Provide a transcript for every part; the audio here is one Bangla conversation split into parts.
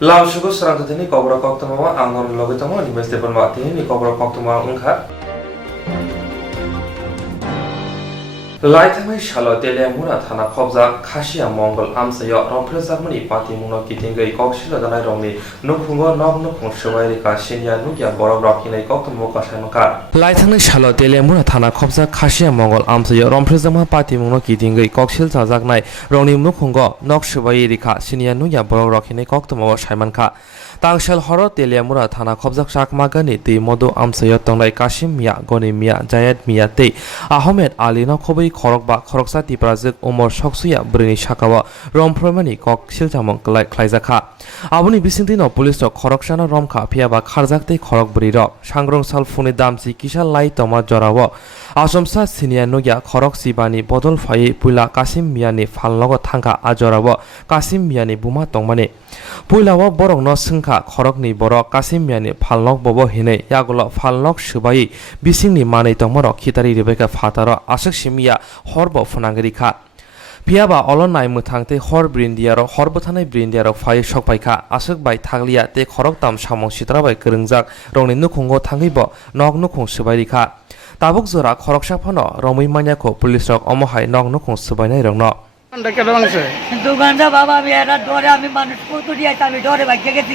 Langsung Swrangchati ni Kokborok Koktwma angon logitamo ni beste permati ni Kokborok Koktwma ungkha. Laithangni shalo telemuna thana khobja khasiya mongol amsayo romprezakmani pati muno kitingei kokshilo danai rongni nukhungo noknukhung swairi ka sinya nugya borok rokhinai Koktwma kasanka. Laithangni shalo telemuna thana khobja khasiya mongol amsayo romprezakma pati muno kitingei kokshil chajaknai rongni nukhungo nok swairi ka sinya nugya borok rokhinai Koktwma saimanka. Tangsel horo telemura thana khobjak sakmagani te modu amsayo tongnai Kasim Mia Goni Mia Jayed Mia te Ahmed Ali no khobai khorokba khoroksa tiprazek umor soksuya brini sakawa rompromani kok silchamong khlaijaka aboni bisingti no police ro khoroksana romkha phiaba kharjakte khorok bri ro sangrong salfuni damsi kisal lai toma jorawo asomsa sinia nogya khorok sibani bodol phai puila Kasim Mia ni phalnogo thangka ajorawo Kasim Mia ni buma tongmani puilawo borok no singkha khorok ni borok Kasim Mia ni phalnok bobo hinai yagulo phalnok subai bisingni manai tongmoro khitari rebeka phataro asuk simia horbo funangri kha Piaba olonai muthangte hor brindiaro horbothanai brindiaro phai sokpaikha asuk bai thaglia te khorok tam samong sitra bai kringjak rongni nukhungo thangibo nok nukhung subai rikha tabuk jora khoroksa phano romui manyako police rok omohai nok nukhung subainai rongno দুগানটা বাবা আমি এরা ডরে আমি মানুষ কত দিয়েছি আমি ডরে ভাগ্যে গেছি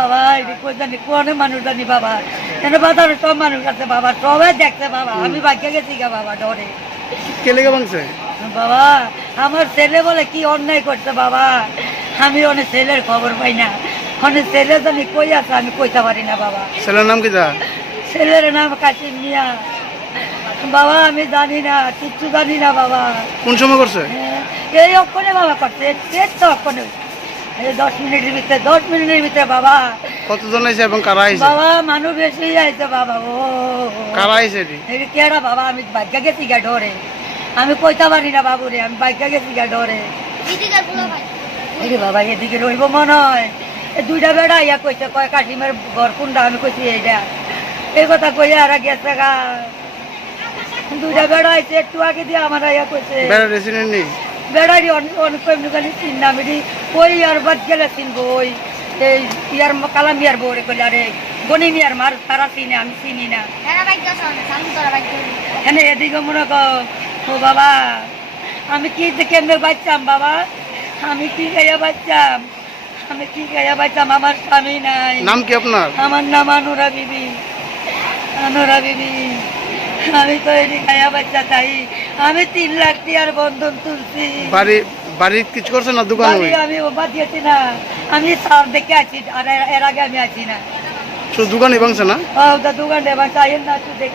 বাবা কই জানি কোন মানুষ জানি বাবা কেন বাজার সব মানুষ আছে বাবা সবাই দেখছে বাবা আমি ভাগ্যে গেছি বাবা ডরে কে লেগে ভাঙছে বাবা আমার ছেলে বলে কি অন্যায় করছে বাবা আমি অনেক ছেলের খবর পাই না অনেক ছেলে জানি কই আছে আমি কইতে পারি না বাবা ছেলের নাম কি যা ছেলের নাম কাশিম মিয়া বাবা আমি জানি না কিচ্ছু জানি না বাবা কোন সময় করছে এই অক্ষণে বাবা করছে তো অক্ষণে এই 10 মিনিটের ভিতরে বাবা কতজন আইছে এবং কারা আইছে বাবা মানুষ বেশি আইছে বাবা ও কারা আইছে এই কেডা বাবা আমি ভাগ্য গেছি গা ডরে আমি কইতে পারি না বাবু রে আমি ভাগ্য গেছি গা ডরে এই বাবা এদিকে রইব মনে হয় দুইটা বেড়া ইয়া কইছে কয় কাশিমের ঘর কোনটা আমি কইছি এইটা এই কথা কইয়া আর গেছে গা দুইটা বেড়া আইছে একটু আগে দিয়ে আমার ইয়া কইছে বেড়া রেসিডেন্ট নেই বেড়ারি অনেক কমনি গালি চিন্না মিডি ওই আর বাদ গেলে চিনবো ওই এই ইয়ার কালাম ইয়ার বউরে কইলে আরে গনি মিয়ার মার তারা চিনে আমি চিনি না এনে এদিকে মনে কর ও বাবা আমি কি কেমনে বাচ্চাম বাবা আমি কি গাইয়া বাচ্চাম আমি কি গাইয়া বাচ্চাম আমার স্বামী নাই নাম কি আপনার আমার নাম আনুরা বিবি আমি তো এদিকে গাইয়া বাচ্চা চাই আমি 3 লাখ টাকার বন্ধন তুলছি বাড়ি কিছু করছে না দোকান আমি ওবা দিয়েছি না আমি সার দেখে আছি আর এর আগে আমি আছি না শুধু দোকানে ভাঙছে না দোকানে ভাঙছে আইন না তুই দেখ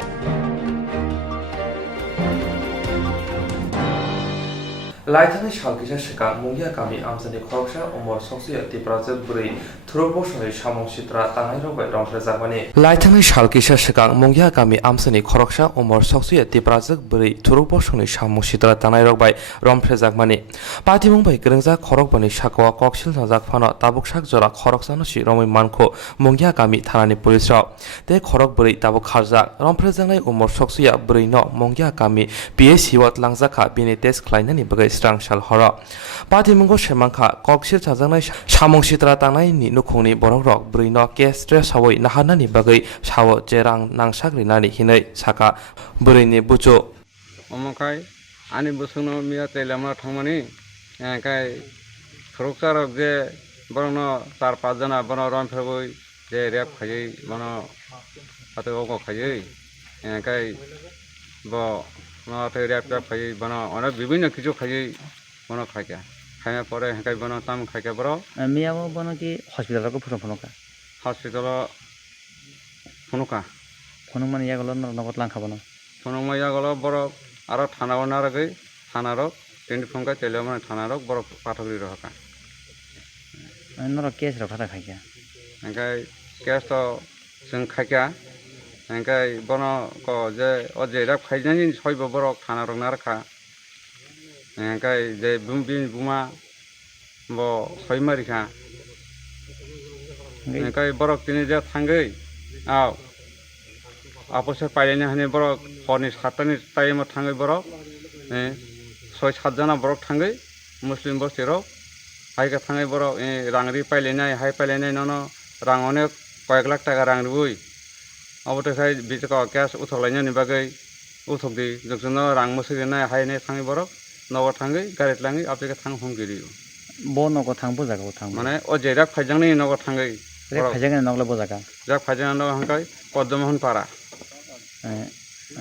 Laithangni shalkisa shika mungya kami amsani khoroksha umor soksuya tiprazek buri thurobosoi samong sitra tanai robai romprezakmani Laithangni shalkisa shika mungya kami amsani khoroksha umor soksuya tiprazek buri thurobosoi samong sitra tanai robai romprezakmani Patimung bai gringja khorokbani shakwa koksil najak phano tabuk sak jora khoroksano si romoi manko mungya kami thanani police rok te khorok buri tabuk kharjak romprejaknai umor soksuya buri no mungya kami PSC wat langjaka bini test khlainani bagai Swrangchal horo Patimungo semangkha koksil chajaknai samong sitra tanai ni nukhungni borok rok buri no ke stress hawoi nahanani bagai sawo jerang nangsakrinani hinai saka buri ni bucho omokai ani busuno miya telamra thangmani kai khorokcharok je borono 4-5 jana bono rompheboi je rep khayei bono ate ogo khayei kai bo নতে র্যাপ খাই বনা অনেক বিভিন্ন কিছু খাই বনা খাইকা খাইয়া পরে হেঁকাই বনা তাম খাইকা বড় মিয়াও বনা কি হসপিটালকে ফোনকা হসপিটাল ফোনকা মানে ইয়া গল নগদ লাং খাবো না ফোনমাইয়া গল বড় আর থানা বানার আগে থানারক টেন্ট ফোনকা তেলে মানে থানারক বড় পাঠকরি রহকা নর কেস রখাটা খাইকা হেঁকাই কেস তো जों খাইকা হেঁকাই বনা ক যে ও যে র্যাপ খাইজানি ছয়ব বড় থানারক নারখা হেঁকাই যে বিন বুমা ব ছয়মারিখা হেঁকাই বড় তিনি যে থাঙ্গৈ আও আপসে পাইলাইनो हाने बरक हरनि 7टानि टाइमाव थाङै बरक 6-7 जना बरक थाङै मुस्लिम बस्तिराव হাইকে থাঙै বড় রাংরি পাইলেনাই হাই পাইলেনাই নন রাং অনেক কয়েক লাখ টাকা রাং রুই অবতেখাই বিচক ক্যাশ উথলাইनायनि বাগै উথকদি जोंनो रां मोसैनाय हायनाय थाङै बरक नग थाङै गारि लाङै आपदेका थां हमगिरि bo nogo thang bo jaga thang माने ओ जेराक फाइजांनि नग थाङै re phajang nogla bo jaga जाक फाइजां नग हांकाय कदमहन पारा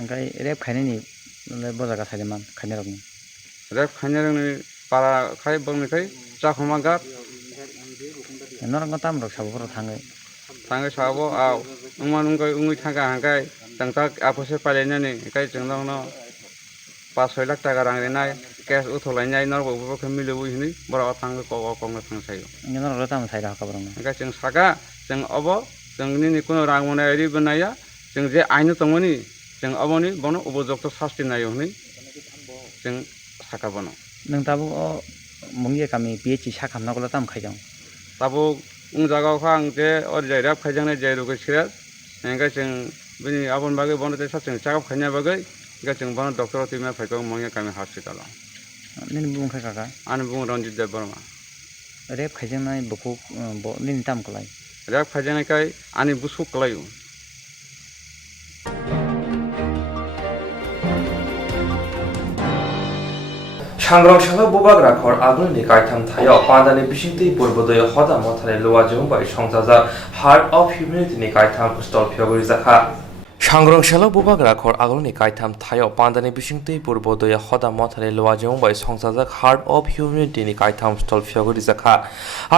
angkai re khaini ni bo jaga saiman khaini rokni रेप खाइनायनि पारा खाय बंनिखाय जाखमा गात norang tam rok sabo ro thangai थाङै साबो आव उमान उंगाय उंगै थांगा हांकाय जोंता आफसे पाइलायनानै खाय जोंनावनो 5-6 लाख टाका रां रेनाय कैश उथलायनाय नरबो बखौ मिलौइ हनै बरा थाङो कगनो थांसायो ngi norang tam sai ra kabrang हांकाय जों सागा जों अब जोंनि कुनो रां मोनायरि बनाया जों जे आइनो तंमोनि जों अबनि बनो उपयुक्त शास्ति नायो हनै जों साका बनो nang tabu o mungi kami phc sa khamna gola tam khaijang Tabo उन जागाव खां जे और जायरा फाइजांने जायरुगै सिरा हांकाय जों बिनि आबन बागै बनो ते सा जों चागाव खाइना बागै हांकाय जों बनो डक्टर तिमा फाइगौ मंगे कमी hospital nin bung khai kaka आन बुं Ranjit Deb Barma re khaijang nai boku bo nin tam kolai रेप फाइजांनायखाय आनि बुसु कलायो सांग्रांशाला बुबाग राखर आगुलनि कायथाम थायो पादानि बिसिंति पूर्वोदय हदा मथानि लुवाजों बाय संजाजा हार्ट अफ ह्यूमेनिटीनि कायथाम स्टल फियगरि जाखा सांग्रांशाला बुबाग राखर आगुलनि कायथाम थायो पादानि बिसिंति पूर्वोदय हदा मथानि लुवाजों बाय संजाजा हार्ट अफ ह्यूमेनिटीनि कायथाम स्टल फियगरि जाखा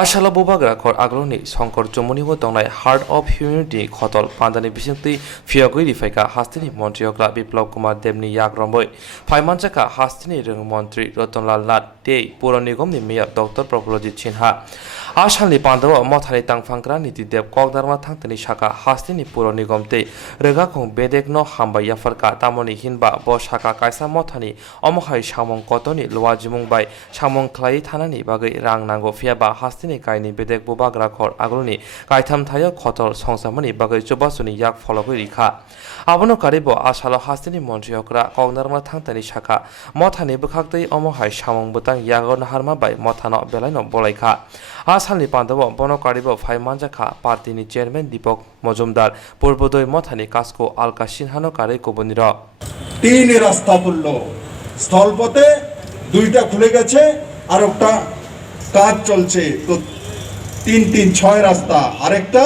आशाला बुबाग राखर आगुलनि शंकर जमुनिबो दंनाय हार्ट अफ ह्यूमेनिटी खतल पादानि बिसिंति फियगरि फायका हास्तिनि मन्त्रियग्रा बिप्लव कुमार देवनि याग्रमबै फायमानजाका हास्तिनि रों मन्त्रि रतनलाल नाथ ते पौर निगमनि मेयर डॉक्टर प्रफुल्लजित सिन्हा आसामनि पान्डव मथानि तांफांग्रा नीतिदेव ककदारमा थांतनि शाखा हास्तिनि पौर निगम ते रोगाखं बेदेकनो हामबाय याफरका तामनि हिनबा ब शाखा कायसा मथानि अमहाय सामं कतनि लुवाजिमुं बाय सामं ख्लाय थानानि बागै रां नांगौ फियाबा हास्तिनि कायनि बेदेक बुबाग राखर आगुलनि कायथाम थायो खतल संसामनि बागै चुबासुनि याक फलगै रिखा आबनो कारिबो आसालो हास्तिनि मन्त्रियकरा ककदारमा थांतनि शाखा मथानि बखाक्तै अमहाय सामं बुतां यागन हारमा बाय मथानो बेलायनो बलायखा आसामनि पान्डव बनकारिबो फायमानजाखा पार्टीनि चेयरमैन दीपक मजुमदार पूर्वोदय मथानि कासको आलका सिनहानो कारे कबनिर तीन रास्ता खुललो স্থলপথে দুইটা খুলে গেছে আর একটা কাজ চলছে তো 3-3-6 রাস্তা আরেকটা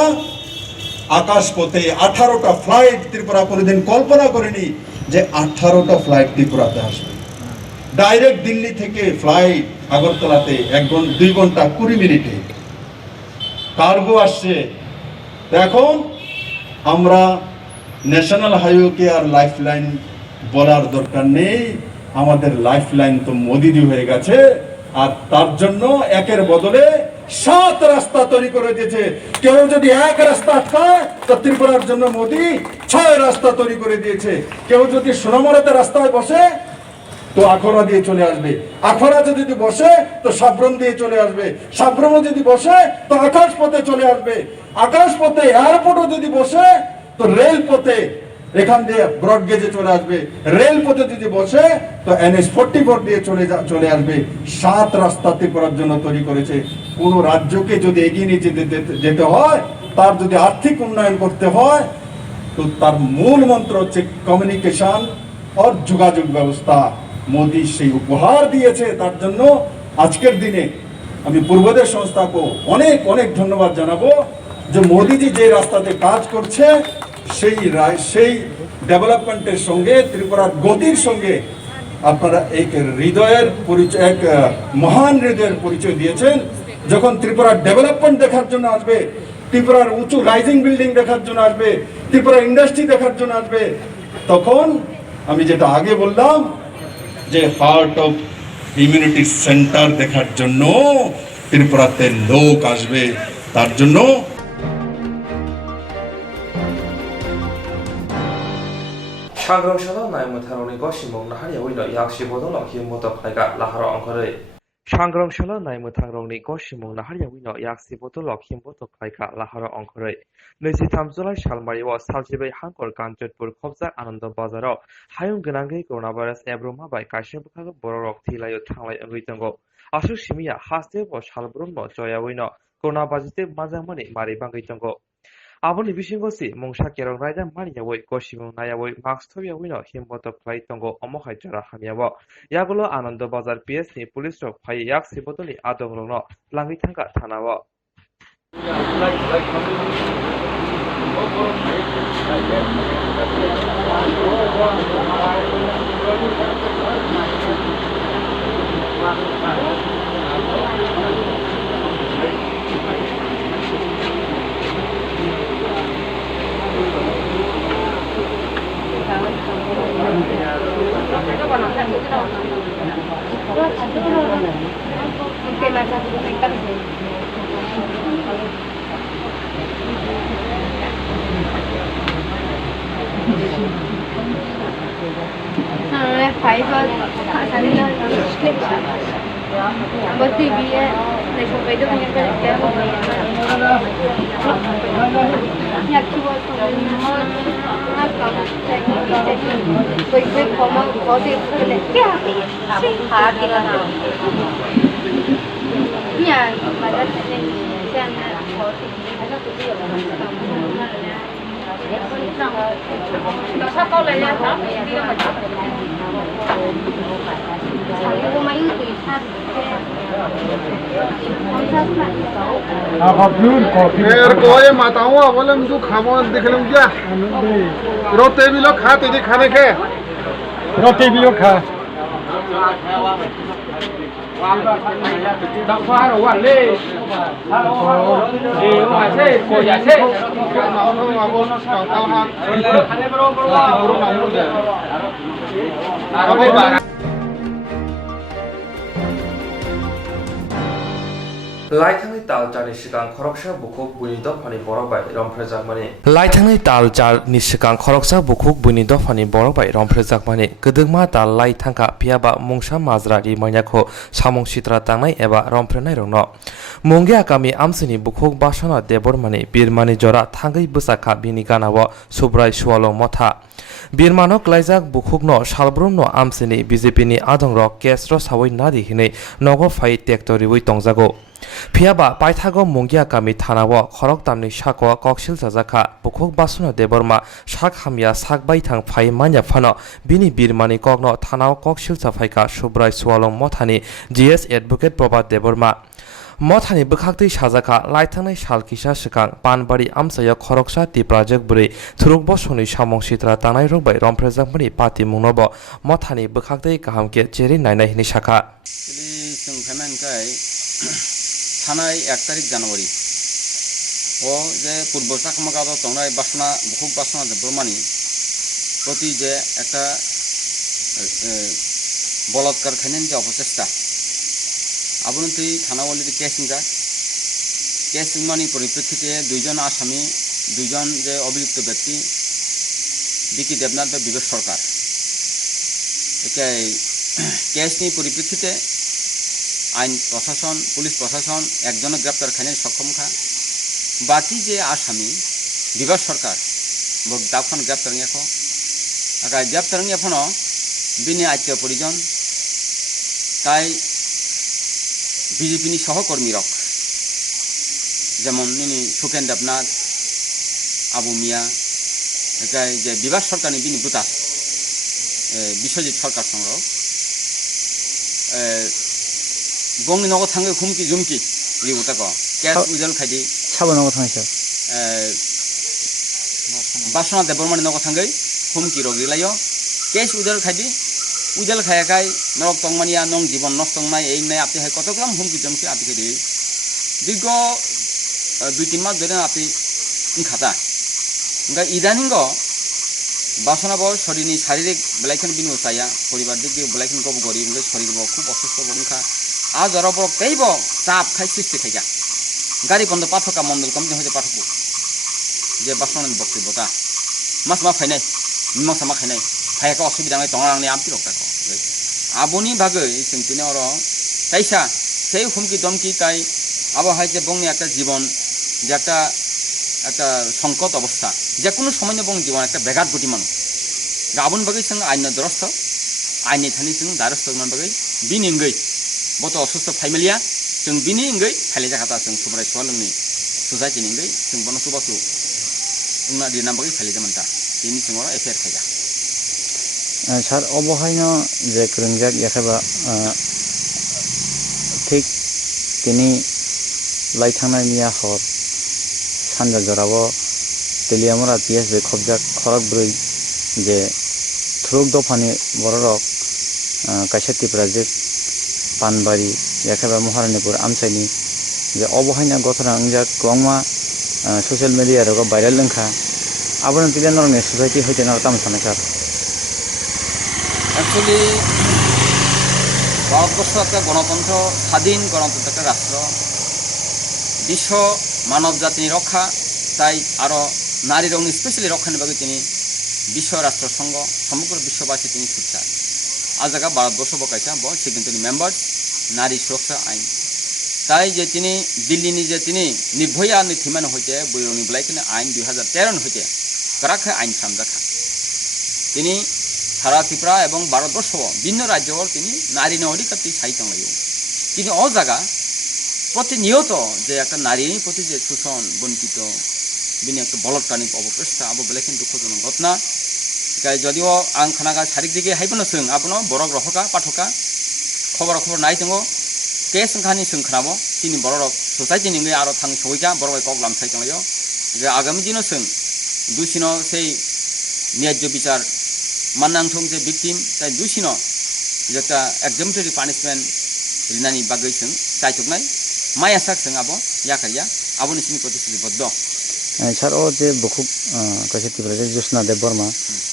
আকাশপথে 18টা ফ্লাইট ত্রিপুরা কোনোদিন কল্পনা করেনি যে 18টা ফ্লাইট ত্রিপুরাতে আসবে ডাইরেক্ট দিল্লি থেকে ফ্লাইট আগরতলাতে 2 ঘন্টা 20 মিনিটে কার্গো আসছে এখন আমরা ন্যাশনাল হাইওয়েকে আর লাইফলাইন বলার দরকার নেই আমাদের লাইফলাইন তো মোদিজি হয়ে গেছে আর তার জন্য একের বদলে 7 রাস্তা তৈরি করে দিয়েছে কেউ যদি এক রাস্তা আটকায় তো ত্রিপুরার জন্য মোদি 6 রাস্তা তৈরি করে দিয়েছে কেউ যদি সোনামুড়াতে রাস্তায় বসে তো আখড়া দিয়ে চলে আসবে আখড়া যদি বসে তো সাব্রম দিয়ে চলে আসবে সাব্রমও যদি বসে তো আকাশপথে চলে আসবে আকাশপথে এয়ারপোর্টও যদি বসে তো রেলপথে এখান দিয়ে ব্রড গেজে চলে আসবে রেলপথে যদি বসে তো NH 44 দিয়ে চলে আসবে 7 রাস্তা ত্রিপুরার জন্য তৈরি করেছে কোন রাজ্যকে যদি এগিয়ে নিয়ে যেতে হয় তার যদি আর্থিক উন্নয়ন করতে হয় তো তার মূল মন্ত্র হচ্ছে কমিউনিকেশন আর যোগাযোগ ব্যবস্থা মোদি সেই উপহার দিয়েছে তার জন্য আজকের দিনে আমি পূর্বদের সংস্থাকে অনেক অনেক ধন্যবাদ জানাবো যে মোদিজি যে রাস্তাতে কাজ করছে সেই ডেভেলপমেন্টের সঙ্গে ত্রিপুরার গতির সঙ্গে আপনারা এক হৃদয়ের পরিচয় এক মহান হৃদয়ের পরিচয় দিয়েছেন যখন ত্রিপুরার ডেভেলপমেন্ট দেখার জন্য আসবে ত্রিপুরার উঁচু রাইজিং বিল্ডিং দেখার জন্য আসবে ত্রিপুরা ইন্ডাস্ট্রি দেখার জন্য আসবে তখন আমি যেটা আগে বললাম যে হার্ট অফ ইমিউনিটি সেন্টার দেখার জন্য ত্রিপুরাতে লোক আসবে তার জন্য सांग्रांशाला नायमुथारनि गसिमं नाहारिया उइनो याक्सि बदल हिमबत फायगा लाहार अंकरै Swrangchati naimo thangrongni kosimung nahariyawino yaksi botolok himbotok khlaika lahara ongkhorei 23 July salmario saljibai hangkor kanjotpur khobjak Ananda bazaro hayung gwnangei coronavirus ebroma bai kaisa bukhago borok thilayo thanglai ongui tongo asuk simiya haste bo salbrumno joyawino coronabajite majangmani mari bangui tongo Aboni bisingo si mungsa kerong raida maniyawoi kosimung nayawoi mask thobiyawino himbotok khlai tongo omohai jora hamiyawo yagulo Ananda bazar PS ni police rok phai yak sibotoni adogrongno langui thangka thanao Fiber buat TV ya, lepas itu punya kerja ya kibat kowe komo kode kene ya sing hati lah ya malah ini sana kode ada tuh ya nggak usah kau lihat apa ya dia macam rumah itu कोई माताओं बोले मुझे खामो देख लूं क्या रोते भी लोग खाते थे खाने के रोते भी लोग खा Laithangai tal jar ni sikang khoroksa bukhuk buini dofani borok bai romphrejakmani Laithangai tal jar ni sikang khoroksa bukhuk buini dofani borok bai romphrejakmani gudungma tal laithangka phiaba mungsa majra ri mainyakho samung sitra tangnai eba romprenai rongno mungge akami amsini bukhuk basana debormani birmani jora thangai busakha bini ganao subrai sualong motha Birmano klaijak bukhukno salbrumno amsini BJP ni adongrok kesro sawai nadi hinai nogo phai tektori wi tongjago Phiaba paithago munggia kami thanao khorok tamni sako koksil jajaka bukhuk basuna deborma sak hamya sakbai thang phai manya phano bini birmani kokno thanao koksil chaphaika subrai sualong mothani GS advocate probat deborma Mothani bukhaktui sajaka laithanai salkisa sikang panbari amsaya khorokchati project buri thurukbo soni samong sitra tanai rokbai romphrejakmani pati mungnobo mothani bukhaktui kahamke cheri nainai hini saka जों फाइनानखाय थानाय 1 तारिख जानुवारि ओ जे पूर्व साखमागाद तंनाय बासना बुखुक बासना जब्रमानि प्रति जे একটা बलात्कार खायनायनि जे अपचेष्टा आबुनथै थाना अलरेडि केसिंमानि परिप्रेक्षिते दुइजन आसामी दुइजन जे अभियुक्त व्यक्ति बिकी देबनाथ बा बिबेक सरकार एकाय केसनि परिप्रेक्षिते आईन प्रशासन पुलिस प्रशासन एकजन ग्रेप्तार खायनाय सक्षमखा बाकी जे आसामी बिबेक सरकार बक दाफान ग्रेप्तार याखो आकाय ग्रेप्तार याफनो बिनि आत्मीय परिजन ताई बीजेपी नि सहकर्मी रक जेमन निनि सुकेन देबनाथ आबु मिया एकाय जे बिबेक सरकारनि बिनि बुतास बिश्वजित सरकार संग गंनि नगो थांगे खुमकी जुमकी रिउताको केस उजल खायदि साबो नगो थांसो बासना देबरमानि नगो थांगे खुमकी रगिलायो केस उजल खायदि उजल खायाखाय नरक तंगमानिया नং जीवन नष्ट तंगनाय एइनाय आपि हाय कतग्राम हुमकी जुमकी आपि खायदि दीर्घ 2-3 मास धरे आपि इनखाता ओंगा इदानिंग बासना बो शरीरनि शारीरिक बलायखन बिनु साया परिबार दिगि बलायखन गब गरि ओंगा शरीर बो खूब असुस्थ बंखा आ जरबो कैबो चाप खाय सृष्टि खायगा गारि बन्द पाठका मण्डल कमिटि होजे पाठकु जे बासनानि बक्तब्यता मास मा फायनाय मिमांसा मा खायनाय फायका असुबिदा नाय तंगारांनि आमति रक्ताखौ आबोनि बागै जोंथिनो अर তাইসা সেই হুমকি দমকি তাই আবহাওয়ায় যে বংনি একটা জীবন যে একটা একটা সংকট অবস্থা যে কোনো সময় বং জীবন একটা ব্যাঘাত গতি মানুষ গাबोन बागै जों आयेन दरस्थ आयेननि थानि जों दारस्थ मान बागै बिनि इंगै बत असुस्थ फाइमेलिया जों बिनि इंगै फाइले जाखाता जों सुब्राय सुवालंनि सोसाइटिनि इंगै जों बन सुबासु उंना दिना बागै फाइले जामanta बिनि जों एफेयार खायजा सार अबहायनो जे ग्रोंजाक याखाबा ठीक तिनि लाइथांनायनिया हर सानजा जराबो तेलियामरा पिएस बे खबजाक खरक ब्रै जे थ्रुक दफानि बररक कायसाति प्राजेक्ट पानबारी याखाबा महारानीपुर आमसाइनि जे अबहायना गथना अंजाक कोंगमा सोशल मीडिया रग भाइरल लंखा आबन तिलेनरनि सोसाइटी होइतेना ताम साने सार एक्चुअली ভারতবর্ষ একটা গণতন্ত্র স্বাধীন গণতন্ত্র একটা রাষ্ট্র বিশ্ব মানব জাতির রক্ষা তাই আরও নারী রঙ স্পেশালি রক্ষার বাকি তিনি বিশ্ব রাষ্ট্রসংঘ সমগ্র বিশ্ববাসী তিনি ছুটছায় আজ জায়গা ভারতবর্ষ বকাইছা ব সিগনেটারি মেম্বার্স নারী সুরক্ষা আইন তাই যে তিনি দিল্লিনি যে তিনি নির্ভয়া নিথিমান হইতে বৈরনি বলাইখানে আইন 2013 হইতে করাখে আইন সামজাখা তিনি সারা ত্রিপুরা এবং ভারতবর্ষ ভিন্ন রাজ্য তিনি নারী অধিকারটি সাহিত্য তিনি অ জায়গা প্রতিনিয়ত যে একটা নারীর প্রতি যে শোষণ বঞ্চিত বিনি একটা বলৎকারী অপপ্রেষ্টা আবো বেলে কিন্তু দুঃখজনক ঘটনা যদিও আং খানাগা সারিক দিকে হাইবনো जों আবনো বরক রহকা পাঠকা খবর নাই जों কেস খানি जों খানাবো তিনি বরক সোসাইটি নিগে আরো থাং সইকা বরক কগলাম সাইতংলাयो যে আগামী দিনও जों দুসিনো সেই ন্যায্য বিচার माननांथं जे विक्टिम ताई दुसिनो जेटा एक्जाम्पलरी पानिशमेंट लिनानि बागै जों चाइथकनाय मायासाक जों आबो याखारिया आबोनि सिनि प्रतिश्रुतिबद्ध सार ओ जे बुखुक कायसाति प्राजेक्ट जुसना देव बर्मा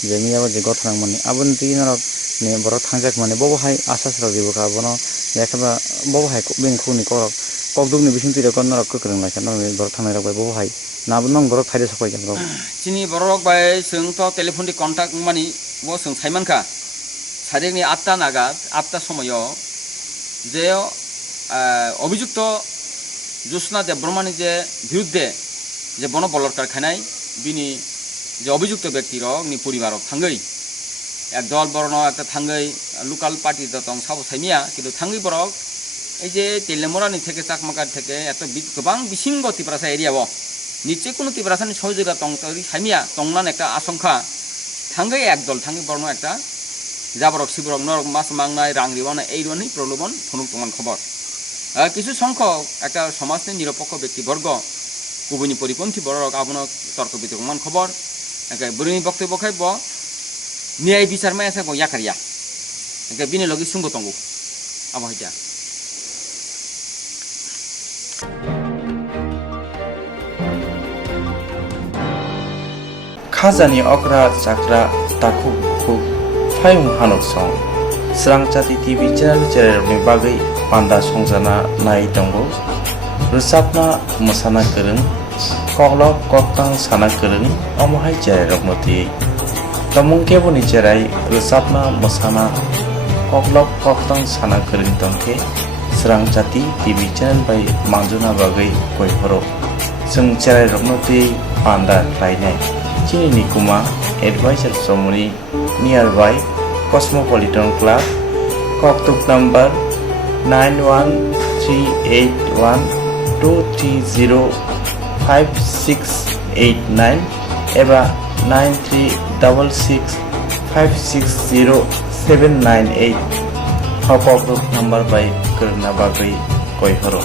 जे मियाबो जे गथनां माने आबोन तिनरक ने बर थांजाक माने बबहाय आसासरा जेबो काबनो याखाबा बबहाय बेन खुनि करक कगदुगनि बिसिं तिरे कनरक कोकरं लायखा नरमे बर थांनाय रक बबहाय नाबनों बर फायदे सखय जाबो चिनि बरक बाय जों तो टेलिफोननि कन्टाक्ट मानि वो जों साइमानखा सारेनि 8टा नागाद 8टा समय जे अभियुक्त जुसना देव बर्मानि जे बिरुद्धे जे बन बलत्कार खानाय बिनि जे अभियुक्त व्यक्ति रकनि परिवार थांगै एक दल बरन একটা थांगै লোকাল পার্টি দতং সাবো সাইমিয়া কিন্তু থাंगै বরক এই যে তেলেমরানি থেকে চাকমাকার থেকে এত গোবাং বিসিংগ ত্রিপুরা এরিয়াও নিশ্চয় কোনো ত্রিপুরাসানি সহযোগিতা তং তরি সাইমিয়া তংনান একটা আশঙ্কা থাंगै একদল থাंगै বর্ণ একটা জাবরক শিবরক নরক মাছ মাংনায় রাং রিবানা এই রনি প্রলোভন ফনুক প্রমাণ খবর কিছু সংখ্যক একটা সমাজের নিরপেক্ষ ব্যক্তিবর্গ কুবনি পরিপন্থী বড়রক আবনক তর্ক বিতর্কমান খবর একে বুড়ি বক্তব্য খাইব ন্যায় বিচার মায়াসা বয়া কারিয়া একে বিনে লগি সুঙ্গ তঙ্গু আবহাইতা खाजानि अग्रा जाग्रा ताखु बुखु फायु हानक सं स्रांचाति टिभि चेनेलनि बागै पान्दा संजाना नाय दंगो रोजाबना मोसाना गोरों कगलब कक्तां साना गोरों अमहाय जेराय रगमति तमुं केबोनि जेराय रोजाबना मोसाना कगलब कक्तां साना गोरों दंखे स्रांचाति टिभि चेनेल बाय मांजुना बागै गयहरो जों जेराय रगमति पान्दा रायनाय Chini Nikuma Advisor Somoni nearby Cosmopolitan Club, Koktwma number 91382305689 eba 9366560798 Kokborok number by Karna Bagai Koihoro.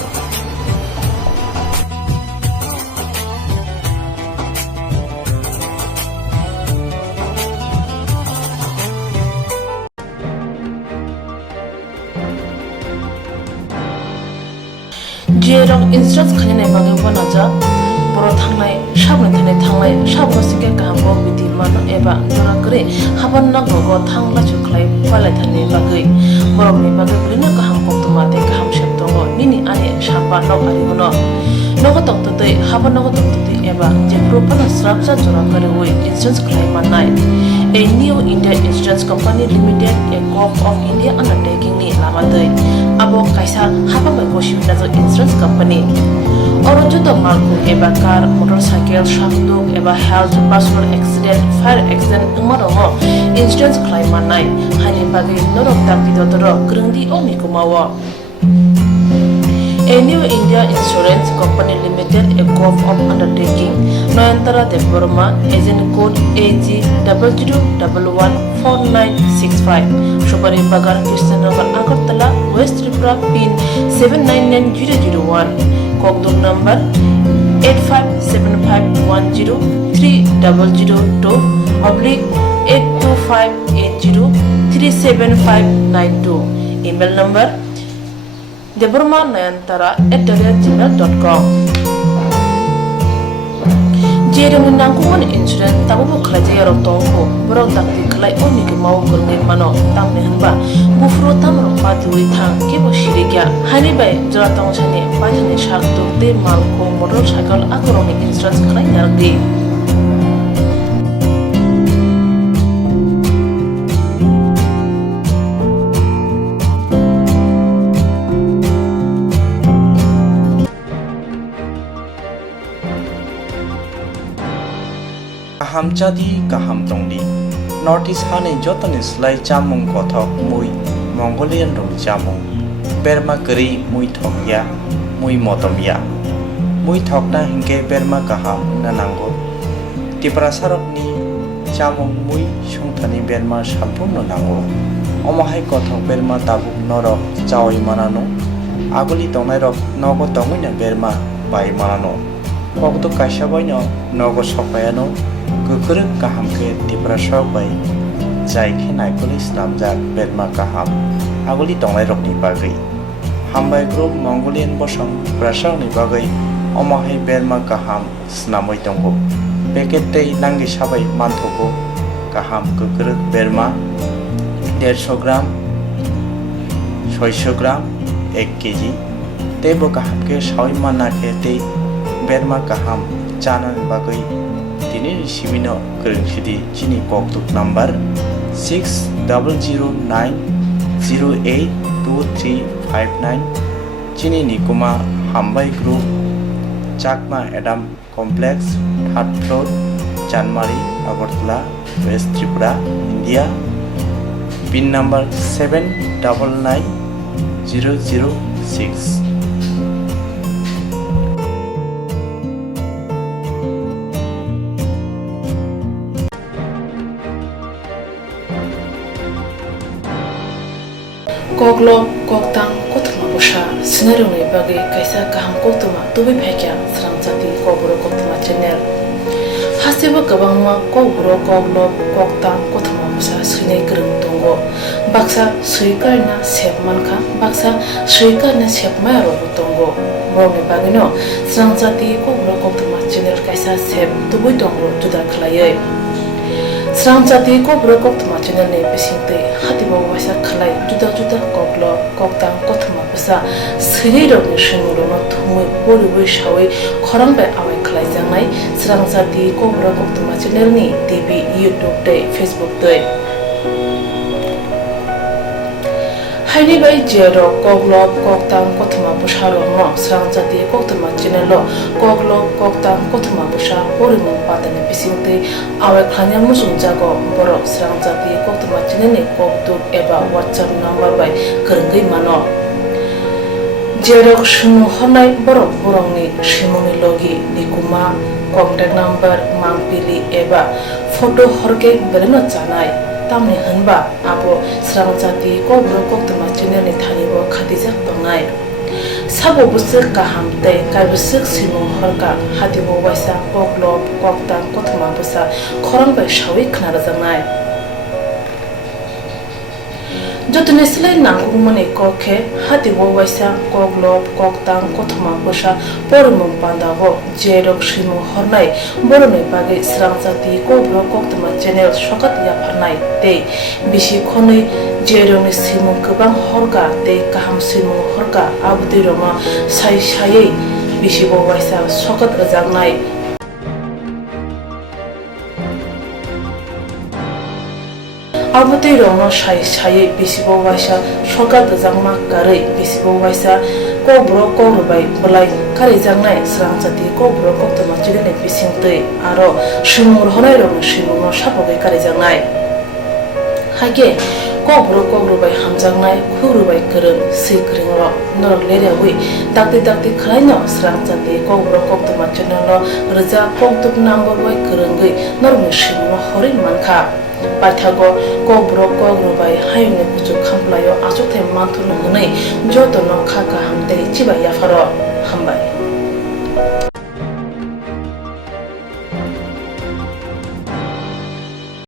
जेराव इंस्ट्राक्ट खालामनाय बागै बनाजा बर' थांनाय साबनो थांनाय साबसिके गाहामखौ बिदि मानो एबा जरा करे हाबन नांगौ थांला सुख्लाय पालाय थानाय बागै बर'नि बागै बिनो गाहाम कक्तमा दे गाहाम सेब दङ निनि आने साबा नग आरिमनो नग तंतदै हाबन नग तंतदै एबा जे प्रपन स्राबजा जरा करे वे इंस्ट्राक्ट खालाय माननाय A new India Insurance Company Limited, a co-op of India undertaking ni lamadai abo kaisa hapamai bosim nazo insurance company oro joto malku eba car motorcycle shakduk eba health personal accident fire accident umarongo insurance claim manai hani bagi norok takti dotoro grungdi omi kumawo. A new India Insurance Company Limited, a group of undertaking, Noyantara de Burma, agent code AG00114965, Shubari Bagar Krishnagar Agartala, West Tripura, pin 799001, Kokborok number 857510-82580375592, email number deburmanayantara@gmail.com. Jeremy nangkuman insurance tabu kerja rotongko berau takti kelai oni ke mau kerengin mano tam nehanba bufro tam rompa diwi thang kebo shirigya hani bai joratong chane pajane shakto te malko motorcycle akoroni insurance kelai nargi. Swrangchati kaham tongdi North East hani jotoni slai chamung kothok mui Mongolian rong chamung berma keri mui thokya mui motomya mui thokna hingke berma kaham nanango Tripura sarokni chamung mui sungthani berma sampurno nango omahai kothok berma tabuk norok chawai manano aguli tongnai rok nogo tongina berma bai manano kokto kaisa baino nogo sokayano Kokborok kaham ke Tripura sok bai jai khe naikoli slamjak berma kaham aguli tonglai rokni bagai hambai group Mongolian bosong prasang ni bagai omahai berma kaham snamoi tongo packet tei nangi sabai manthogo kaham Kokborok berma 150 gram 600 gram 1 kg tebo kaham ke sawi manna ke tei berma kaham chana bagai Tini Shimino Kerengshidi Chini Koktuk number 6009082359 Chini Nikuma Hambai Group Chakma Adam Complex 3rd floor Chanmari Agartala West Tripura India pin number 799006 Koklom koktang Koktwma busha scenario ni bagi kaisa kaham Koktwma tubi phekya Swrangchati Kokborok Koktwma channel hasiba kabangma Kokborok koklom koktang Koktwma busha sinai kereng tongo baksa suikarna sepmanka baksa suikarna sepmayaro tongo morni bagino Swrangchati Kokborok Koktwma channel kaisa sep tubi tongo juda khlaiye Swrangchati Kokborok Koktwma channel ni bisingte hatibo waisa khlai juda juda koklo koktang Koktwma busa siri rok ni shimuro no thumui pori boi shawi khorang bai awai khlai jangnai Swrangchati Kokborok Koktwma channel ni TV YouTube tei Facebook tei haini bai jero koklo koktang Koktwma busa ro no Swrangchati Koktwma channel lo koklo koktang Koktwma busa pori mo patane bisingte awai khlanya musung jago borok Swrangchati Koktwma channel ni koktuk eba WhatsApp number bai kerengei mano jerok sumu honai borok borongni simoni logi nikuma contact number mangpili eba photo horke bereno chanai tamni hanba abo Swrangchati Kokborok Koktwma channel ni thanibo khatijak tongnai sabo busuk kaham tei kaibusuk simung horka hatibo waisa koklo koktang Koktwma busa khorang bai shawi khnarjangnai jotone slai nangumani kokhe hatibo waisa koklo koktang Koktwma busa pormung pandago jerok simung hornai boroni bagi Swrangchati Kokborok Koktwma channel sokat yapharnai tei bisi khonoi jeroni simung kubang horka tei kaham simung horka abudi roma sai sai bisi bo waisa sokat ajangnai Abutui rong no sai bisibo waisa soka dajangma karei bisibo waisa Kokborok Kokrubai belai kari jangnai Swrangchati Kokborok Koktwma chidene bisingtui aro shimur honai rong shimur no sapogai kari jangnai hage Kokborok Kokrubai hamjangnai khurubai korong sikring ro norok lerewi dakti khlaino Swrangchati Kokborok Koktwma chidene reja Koktwma bai korongui norok shimur no hori mankha Paithago Kokborok Kokrubai hayungni kuchuk khamplayo achukthai manthurno hwnei jotono khaka hamtei chibai yafaro hambai